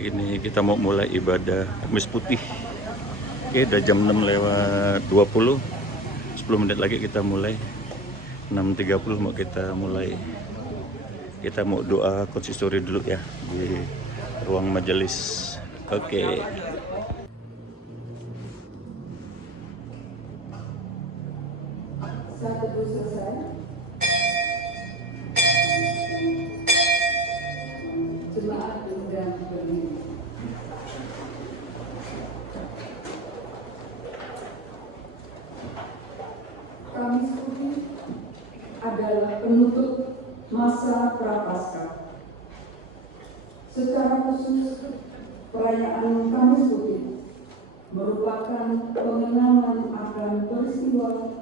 Ini kita mau mulai ibadah Kamis Putih. Oke, udah jam 6 lewat 20. 10 menit lagi kita mulai. 6.30 mau kita mulai. Kita mau doa konsistori dulu ya di ruang majelis. Oke. Saat teduh selesai, jemaat diundang berdiri. Kamis Putih adalah penutup masa Prapaskah. Secara khusus, perayaan Kamis Putih merupakan pengenalan akan peristiwa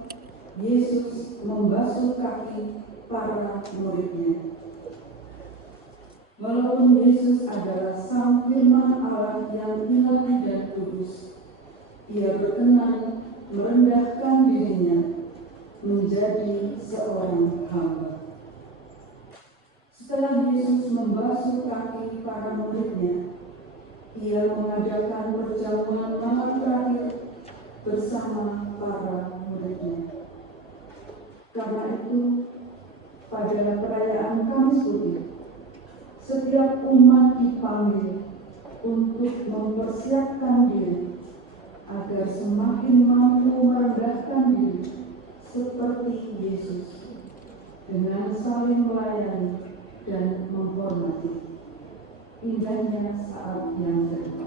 Yesus membasuh kaki para muridnya. Walaupun Yesus adalah Sang Firman Allah yang ilahi dan kudus, Ia berkenan merendahkan dirinya menjadi seorang hamba. Setelah Yesus membasuh kaki para muridnya, Ia mengadakan perjamuan malam terakhir bersama para muridnya. Karena itu, pada perayaan Kamis Putih, setiap umat dipanggil untuk mempersiapkan diri agar semakin mampu merendahkan diri seperti Yesus dengan saling melayani dan menghormati. Indahnya saat yang dekat.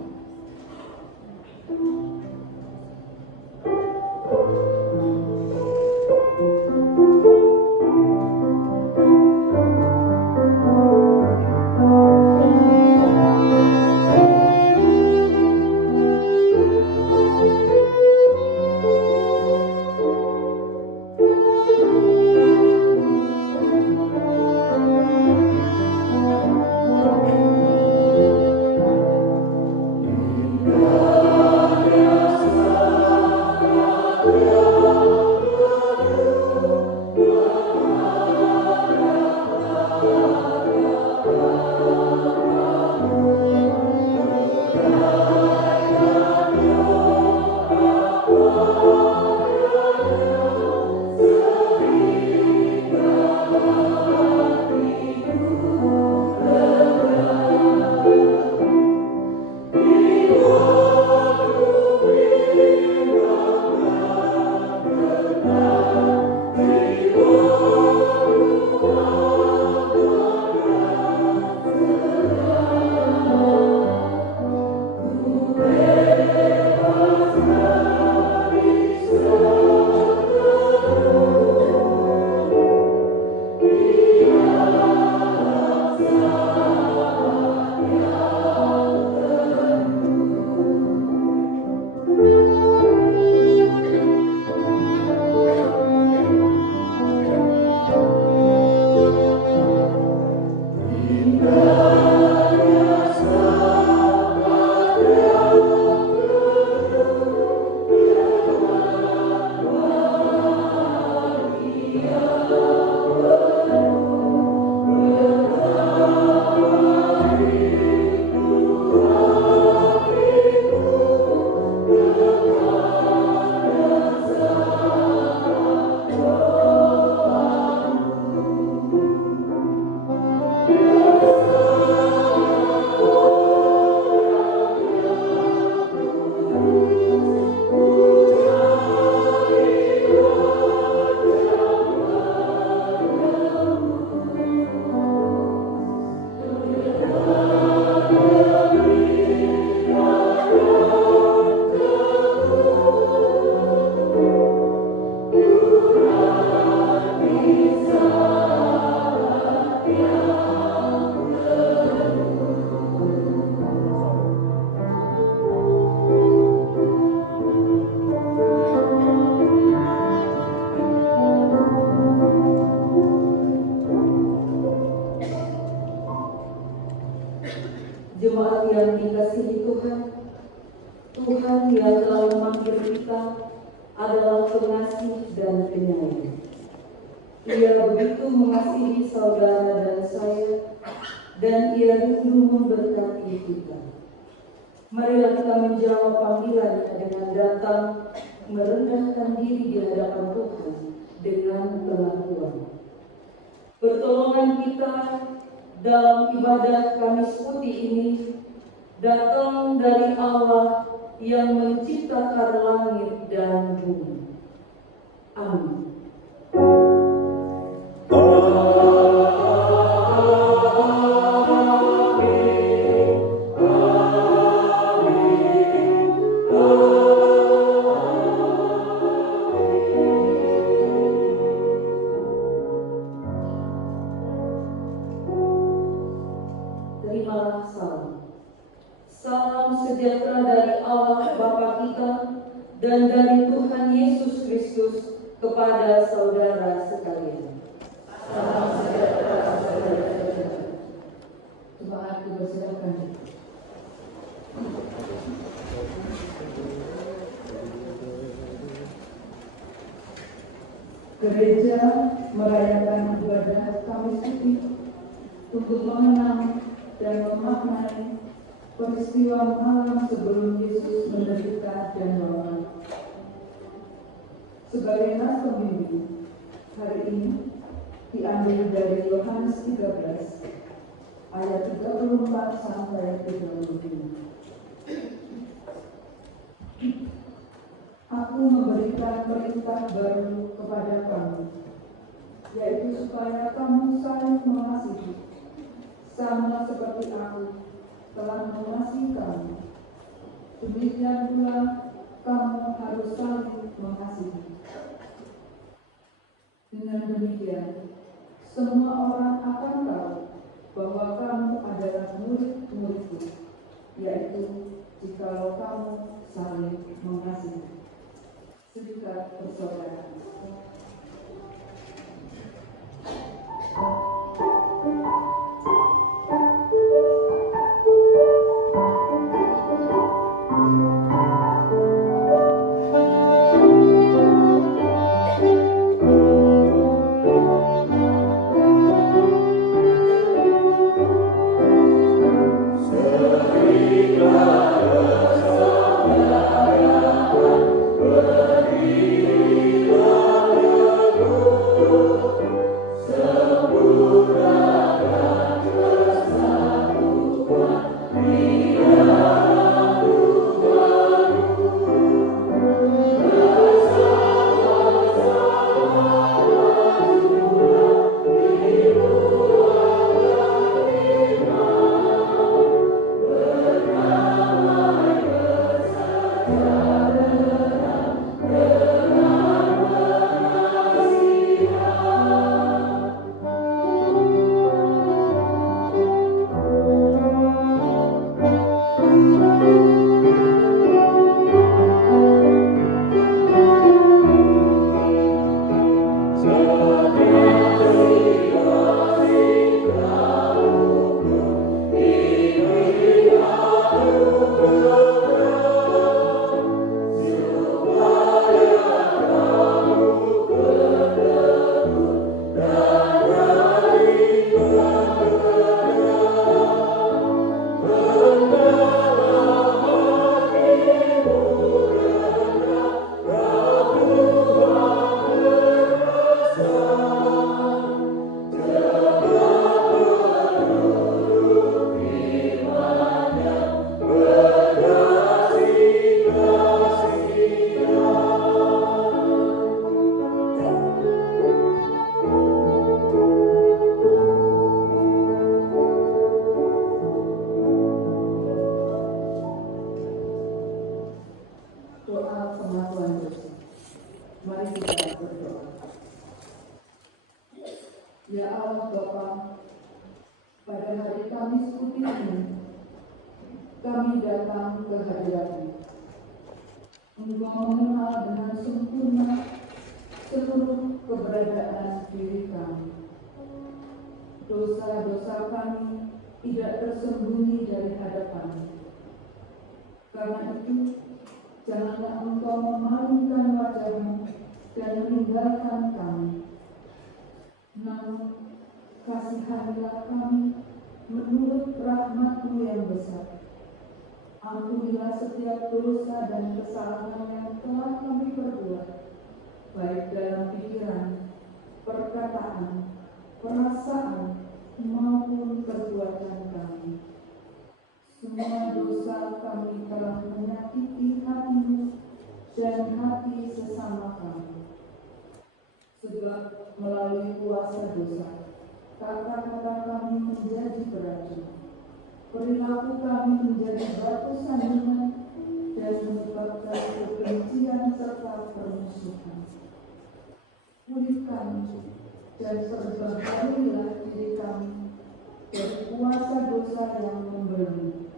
Jemaat yang dikasihi Tuhan, Tuhan yang telah memanggil kita adalah pengasih dan penyayang. Ia begitu mengasihi saudara dan saya, dan Ia rindu memberkati kita. Marilah kita menjawab panggilannya dengan datang merendahkan diri di hadapan Tuhan dengan pengakuan. Pertolongan kita dalam ibadah Kamis Putih ini datang dari Allah yang menciptakan langit dan bumi. Amin. Terimalah salam. Salam sejahtera dari Allah Bapa kita dan dari Tuhan Yesus Kristus kepada saudara sekalian. Salam sejahtera saudara-saudara. Jemaat dipersilakan. Gereja merayakan ibadah Kamis Putih untuk mengenang dan memaknai peristiwa malam sebelum Yesus menderita dan wafat. Sebagai nas pembimbing, hari ini diambil dari Yohanes 13 ayat 34 sampai 35. Aku memberikan perintah baru kepada kamu, yaitu supaya kamu saling mengasihi, sama seperti aku telah mengasihi kamu. Demikian pula kamu harus saling mengasihi. Dengan demikian, semua orang akan tahu bahwa kamu adalah murid-muridku, yaitu jikalau kamu saling mengasihi. Serikat persaudaraan. Doa pengakuan dosa. Mari kita berdoa. Ya Allah Bapa, pada hari Kamis Putih ini, kami datang ke hadirat-Mu untuk mengenal dengan sempurna seluruh keberadaan diri kami. Dosa-dosa kami tidak tersembunyi dari hadapan-Mu. Karena itu, janganlah Engkau memalingkan wajah-Mu dan meninggalkan kami. Namun, kasihanilah kami menurut rahmat-Mu yang besar. Ampunilah setiap dosa dan kesalahan yang telah kami perbuat, baik dalam pikiran, perkataan, perasaan, maupun perbuatan kami. Semua dosa kami telah menyakiti hati-Mu dan hati sesama kami. Sebab melalui kuasa dosa, kata-kata kami menjadi beracun, perilaku kami menjadi batu sandungan, dan menyebabkan kebencian serta permusuhan. Pulihkan dan perbagailah diri kami dari kuasa dosa yang membelenggu.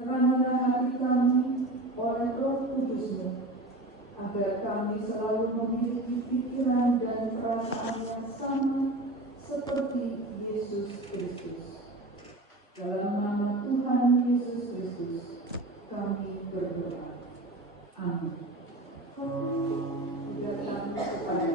Terangilah hati kami oleh Roh Kudus-Mu, agar kami selalu memiliki pikiran dan perasaan yang sama seperti Yesus Kristus. Dalam nama Tuhan Yesus Kristus, kami berdoa. Amin. Datang kepada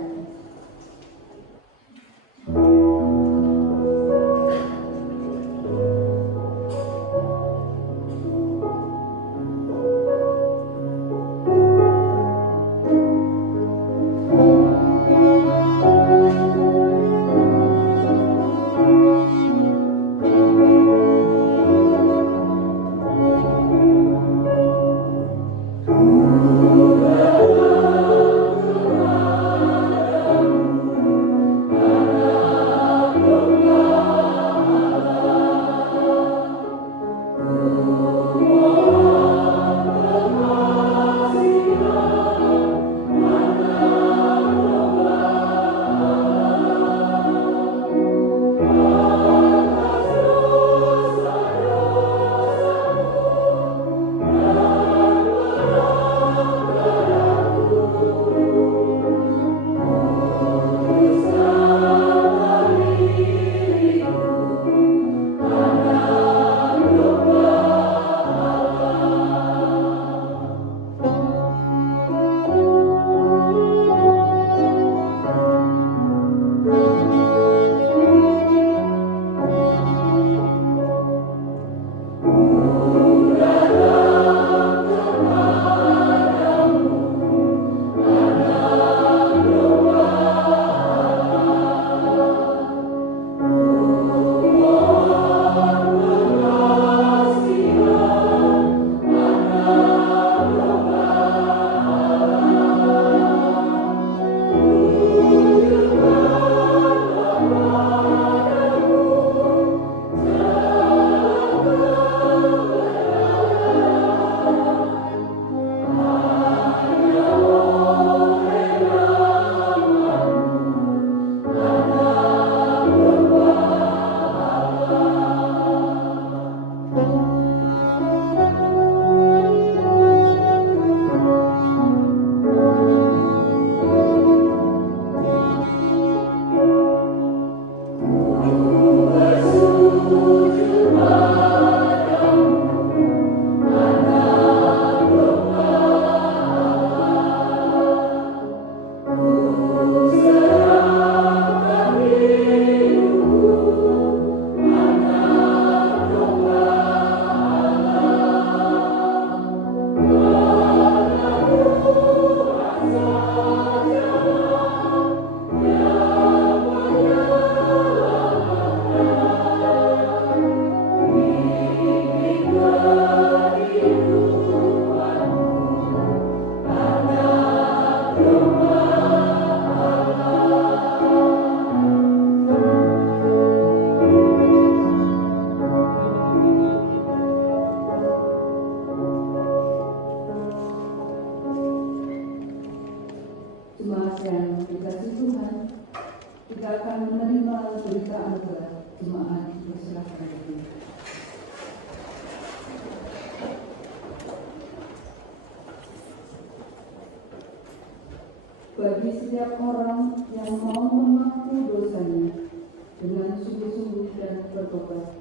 bagi setiap orang yang mau mengaku dosanya dengan sungguh-sungguh dan bertobat,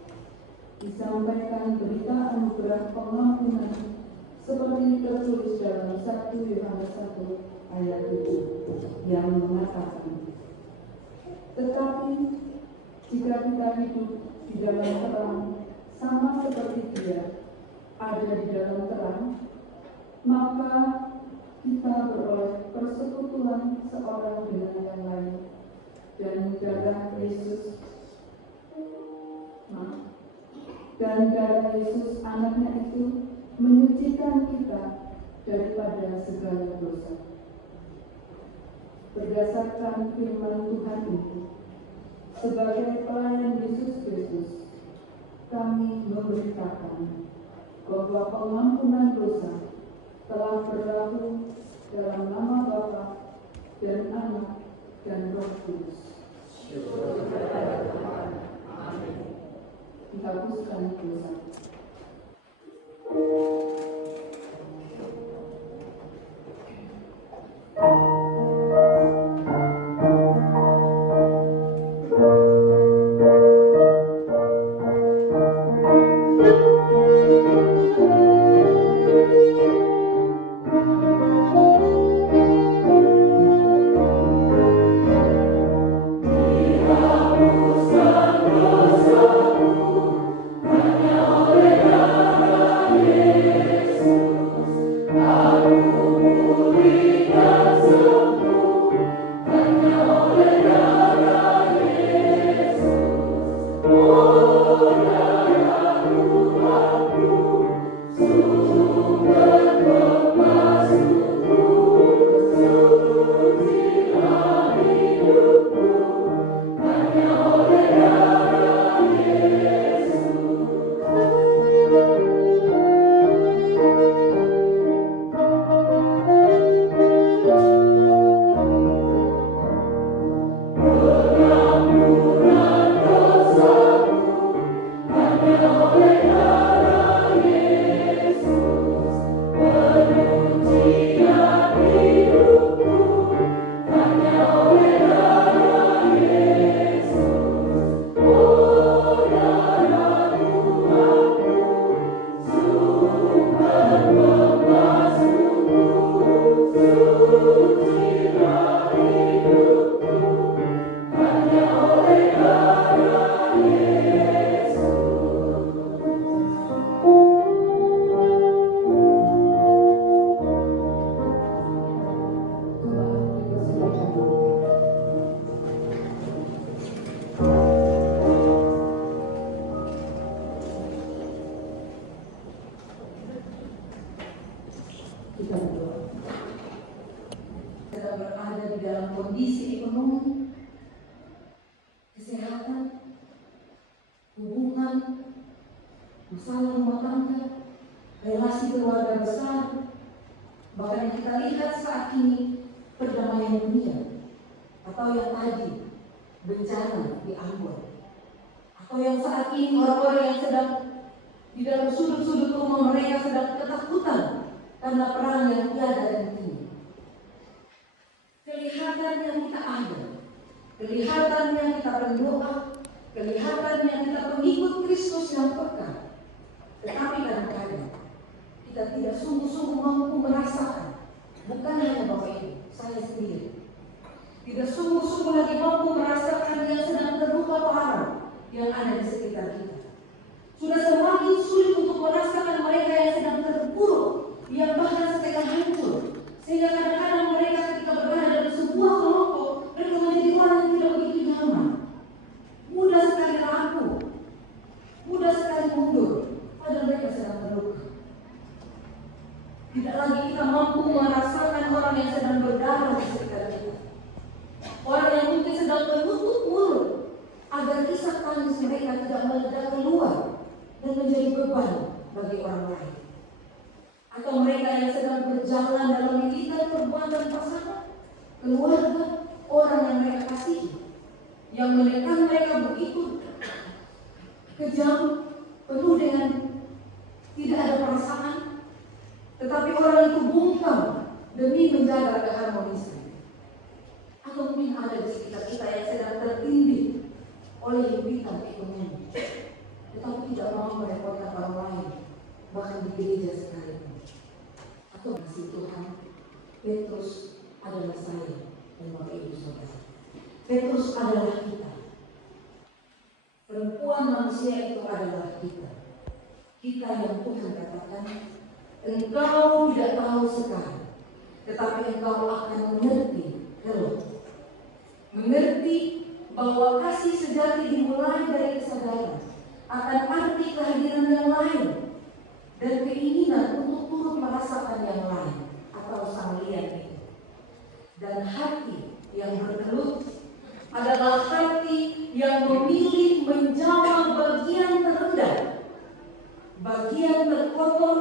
disampaikan berita anugerah pengampunan seperti tertulis dalam 1 Yohanes 1 ayat 7 yang mengatakan, tetapi jika kita hidup di dalam terang sama seperti Dia, berada di dalam terang, maka kita beroleh persekutuan seorang dengan yang lain, dan darah Yesus anaknya itu menyucikan kita daripada segala dosa. Berdasarkan firman Tuhan itu, sebagai pelayan Yesus Kristus, kami memberitakan bahwa pengampunan dosa telah berlaku dalam nama Bapa dan Anak dan Roh Kudus. Dihapuskan dosa. Kita berdoa. Kita berada di dalam kondisi ekonomi, kesehatan, hubungan, masalah rumah tangga, relasi keluarga besar, bahkan yang kita lihat saat ini perdamaian dunia, atau yang tadi bencana di Ambon, atau yang saat ini orang-orang yang sedang di dalam sudut-sudut rumah mereka sedang ketakutan karena perang yang tiada hentinya. Kelihatannya kita ada, kelihatannya kita berdoa, kelihatannya kita pengikut Kristus yang peka, tetapi kadang-kadang kita tidak sungguh-sungguh mampu merasakan, bukan hanya Bapak Ibu, saya sendiri, tidak sungguh-sungguh lagi mampu merasakan yang sedang terluka parah yang ada di sekitar kita. Sudah semakin sulit untuk merasakan mereka yang sedang terpuruk, yang bahkan setengah hancur, sehingga kadang-kadang mereka ketika berada di sebuah kelompok, mereka menjadi orang yang tidak begitu nyaman, mudah sekali rapuh, mudah sekali mundur, padahal mereka sedang terluka. Tidak lagi kita mampu merasakan orang yang sedang berdarah di sekitar kita, orang yang mungkin sedang menutup mulut agar kisah tangis mereka tidak meledak keluar dan menjadi beban bagi orang lain. Atau mereka yang sedang berjalan dalam militan perbuatan pasangan, keluarga, orang yang mereka kasihi, yang menekan mereka begitu kejam, penuh dengan tidak ada perasaan, tetapi orang itu bungkam demi menjaga keharmonisan. Atau mungkin ada di sekitar kita yang sedang tertindih oleh himpitan ekonomi, tetapi tidak mau merepotkan orang lain, bahkan di gereja sekalipun. Atau kasih Tuhan, Petrus adalah saya dan Bapak Ibu Saudara. Petrus adalah kita. Perempuan manusia itu adalah kita. Kita yang Tuhan katakan mengatakan, engkau tidak tahu sekarang, tetapi engkau akan mengerti kelak. Mengerti bahwa kasih sejati dimulai dari kesadaran akan arti kehadiran yang lain dan keinginan untuk turut merasakan yang lain atau sang lian itu. Dan hati yang berkelut adalah hati yang memilih menjama bagian terendah, bagian terkotor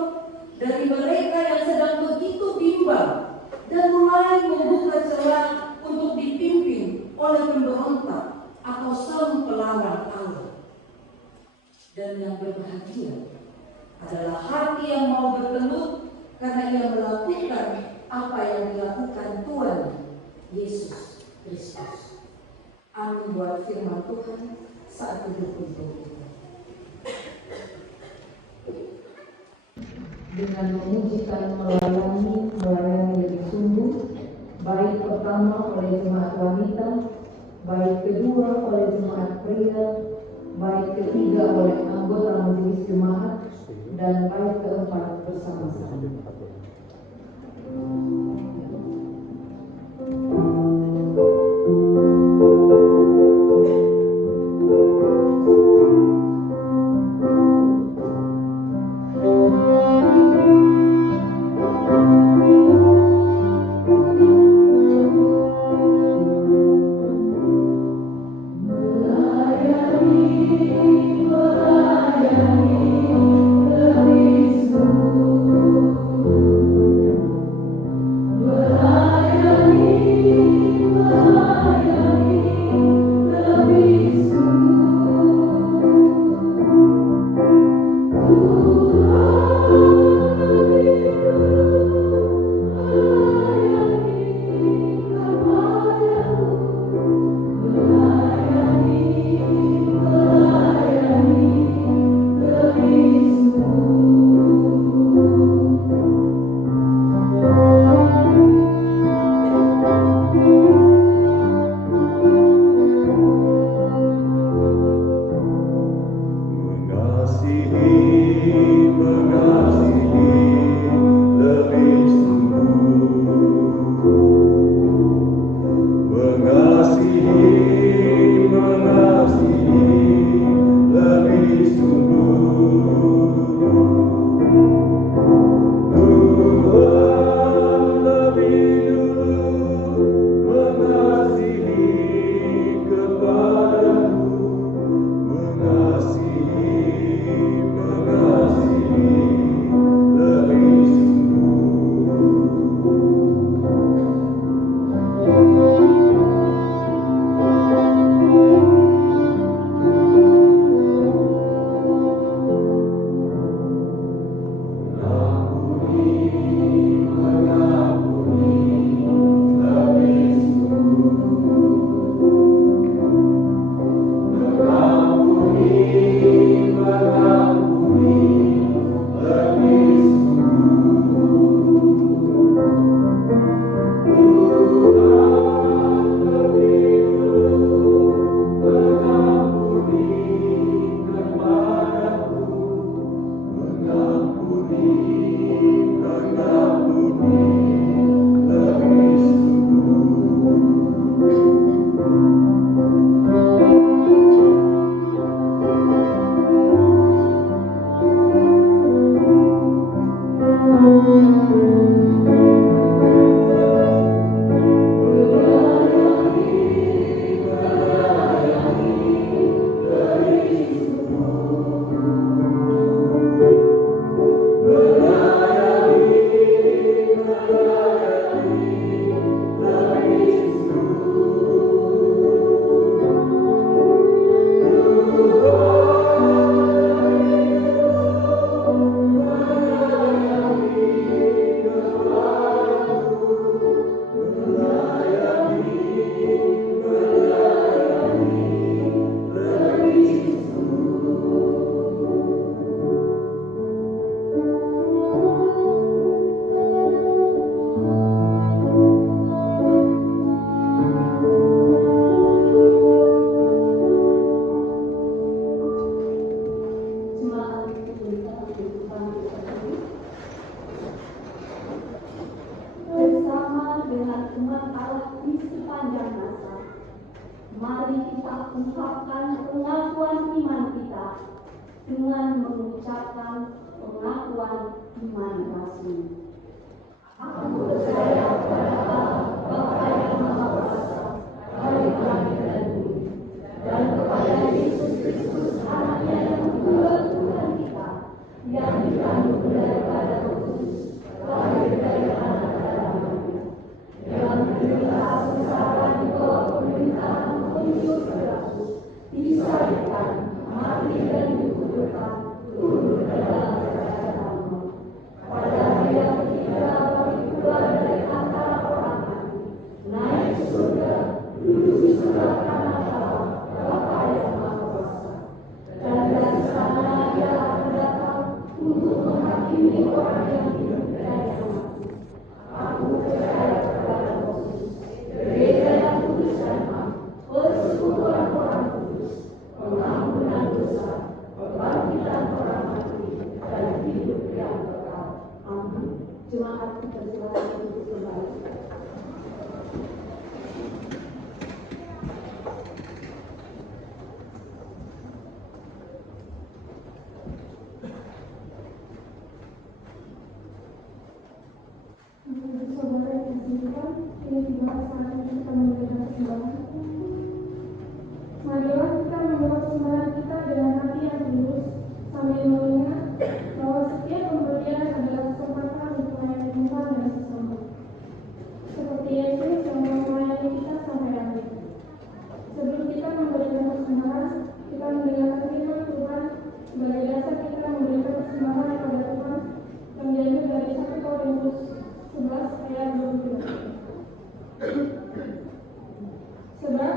dari mereka yang sedang begitu bimbang dan mulai membuka celah untuk dipimpin oleh pemberontak atau sang pelawan Allah. Dan yang berbahagia adalah hati yang mau bertelut karena ia melakukan apa yang dilakukan Tuhan Yesus Kristus. Amin buat firman Tuhan saat hidup untuk kita. Dengan memujikan melayani lebih sungguh, baik pertama oleh jemaat wanita, baik kedua oleh jemaat pria, baik ketiga oleh anggota majelis jemaat, dan baik keempat bersama-sama. umat Allah di sepanjang masa. Mari kita ungkapkan pengakuan iman kita dengan mengucapkan pengakuan iman rasmi. Aku percaya kepada Allah, Bapa yang Maha Kuasa, Bapa langit dan bumi, dan kepada Yesus Kristus, Anaknya yang tunggal Tuhan kita, yang dikandung daripada Roh Kudus, lahir dari anak darahnya, yang menderita sengsara di bawah pemerintahan Pontius Pilatus, disalibkan, mati dan dikuburkan, turun ke dalam kerajaan Allah. Pada hari yang ketiga bagi keluar dari antara orang mati, naik ke surga, duduk di sebelah kanan Allah, Bapa yang Maha Kuasa. Dan dari sana Dia akan datang untuk menghakimi orang yang hidup dan yang mati. Aku percaya kepada Roh Kudus, gereja yang kudus dan am, persekutuan orang kudus, pengampunan dosa, kebangkitan orang mati, dan hidup yang kekal. Amin. Jemaat kita silakan duduk kembali. Saudara yang disimpan, ini dibahas saat ini kita memberikan persembahan. Marilah kita membawa persembahan kita dengan hati yang tulus, sambil mengingat bahwa setiap pemberian adalah kesempatan untuk melayani Tuhan dan sesama. Seperti Yesus yang mau melayani kita sampai akhir. Sebelum kita memberikan persembahan, kita mendengarkan firman Tuhan sebagai dasar kita memberikan persembahan kepada Tuhan yang diambil dari 1 Korintus 11 ayat 22. Sebab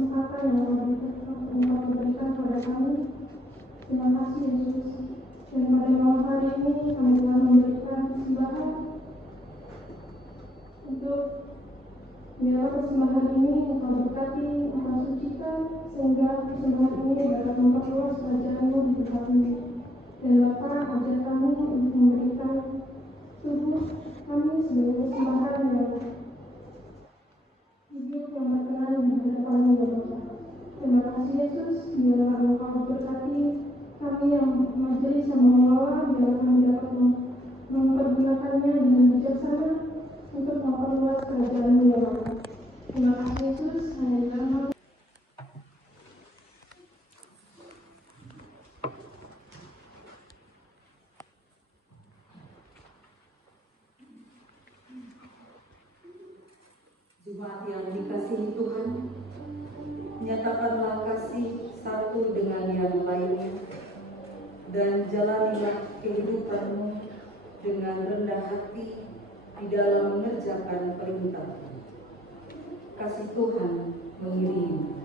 kesempatan yang Engkau berikan kepada kami. Terima kasih Yesus. Dan pada malam hari ini kami telah memberikan persembahan untuk biar persembahan ini Engkau berkati, Engkau sucikan, sehingga persembahan ini dapat memperluas kerajaan-Mu di tempat ini. Dan Bapa, ajar kami untuk memberikan tubuh kami sebagai persembahan yang hidup yang berkenan di hadapan-Mu, ya Bapa. Terima kasih Yesus, biarlah Engkau berkati kami yang majelis yang mengelola, biar kami dapat mempergunakannya dengan bijaksana untuk memperluas kerajaan-Mu, ya Bapa. Terima kasih Yesus, hanya di dalam nama Jemaat yang dikasihi Tuhan, nyatakanlah kasih satu dengan yang lainnya, dan jalanilah kehidupanmu dengan rendah hati di dalam mengerjakan perintah. Kasih Tuhan mengiringi.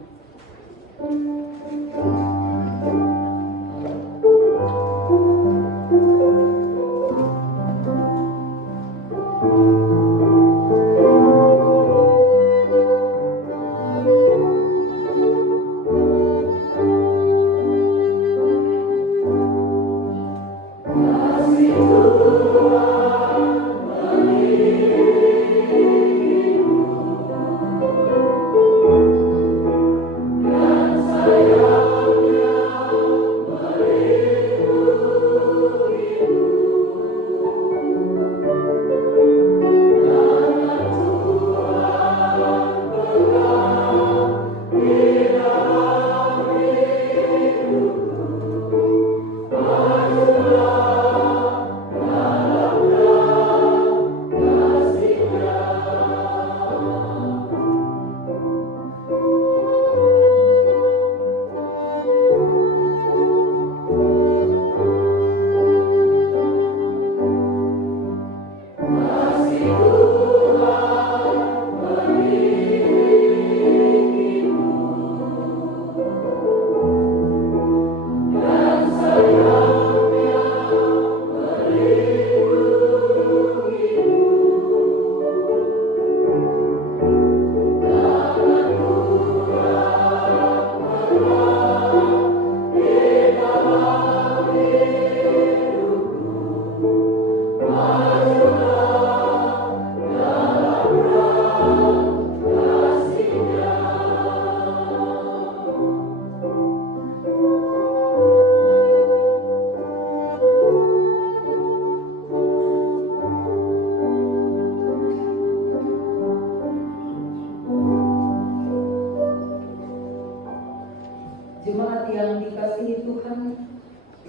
Jemaat yang dikasihi Tuhan,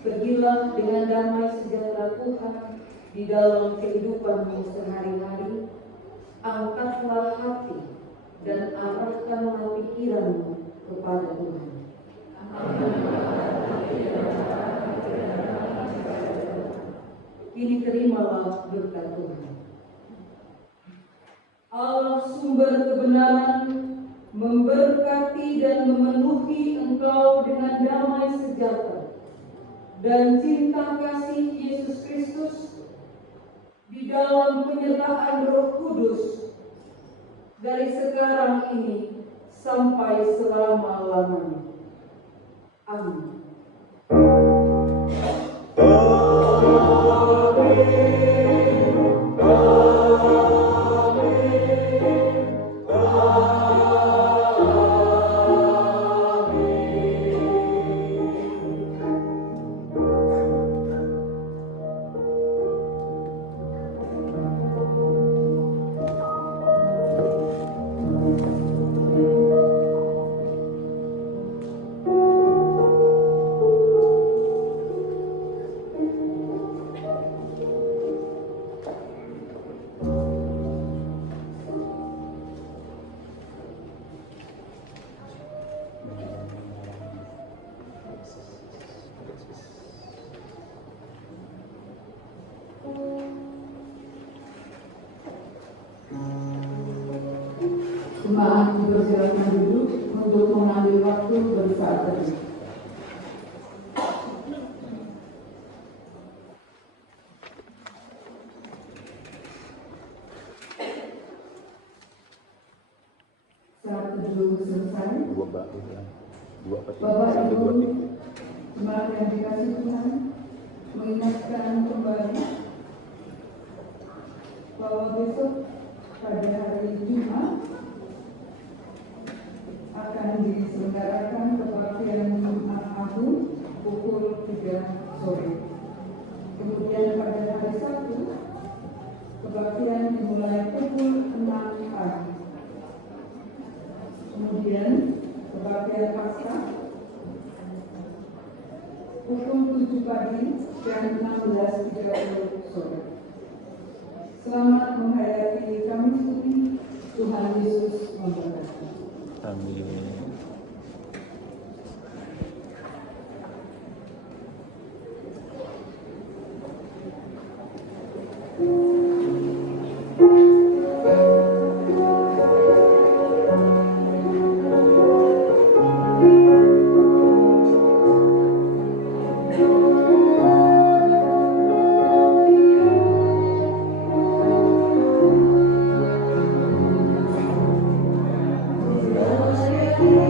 pergilah dengan damai sejahtera Tuhan di dalam kehidupanmu sehari-hari. Angkatlah hati dan arahkanlah pikiranmu kepada Tuhan. Kini terimalah berkat Tuhan. Allah sumber kebenaran memberkati dan memenuhi engkau dengan damai sejahtera dan cinta kasih Yesus Kristus di dalam penyertaan Roh Kudus dari sekarang ini sampai selama-lamanya. Amin. dua apa tiga? Bapak Satu, Ibu, dua, tiga. jemaat yang dikasih Tuhan, mengingatkan kembali bahwa besok pada hari Jumat akan diselenggarakan kebaktian Jumat Agung pukul 3 sore. Kemudian pada hari Sabtu, kebaktian dimulai pukul 6 pagi. Kemudian kebaktian Paskah pukul 7 pagi dan 16.30 sore. Selamat menghayati Kamis Putih. Tuhan Yesus memberkati. Amin. Thank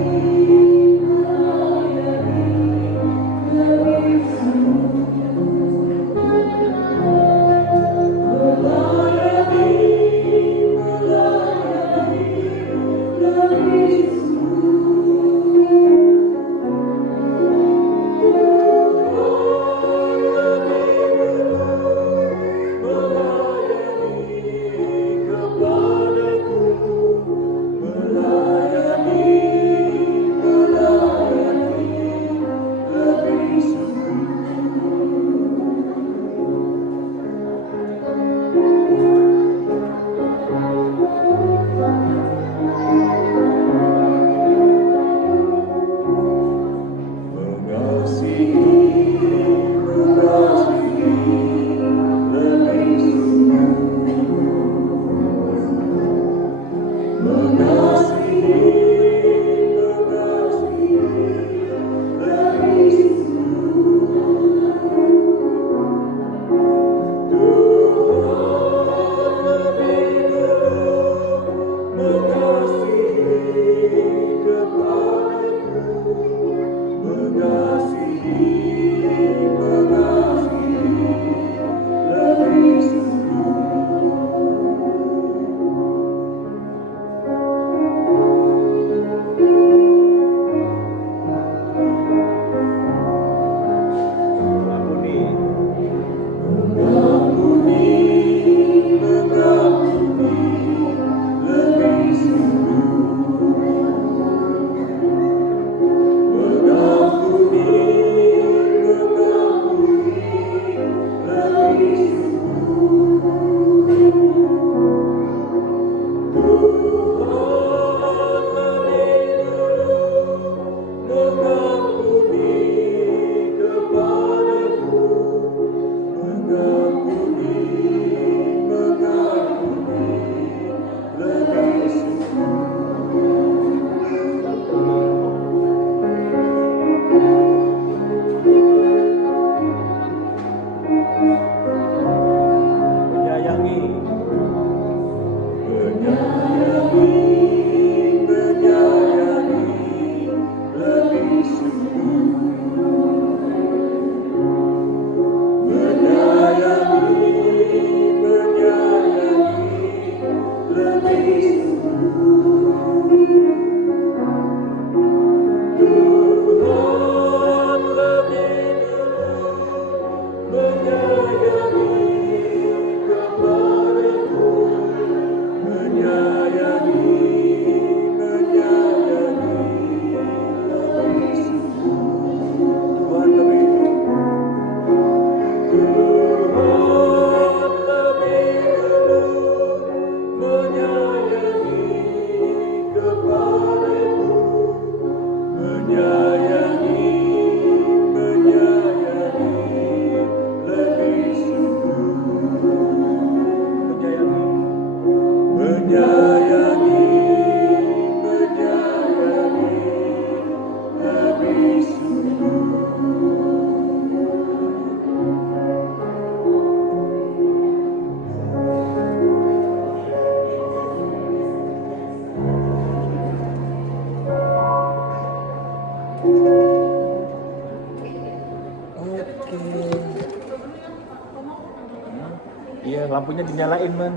lampunya dinyalain man.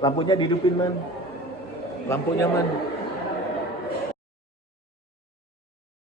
Lampunya dihidupin man. Lampunya man.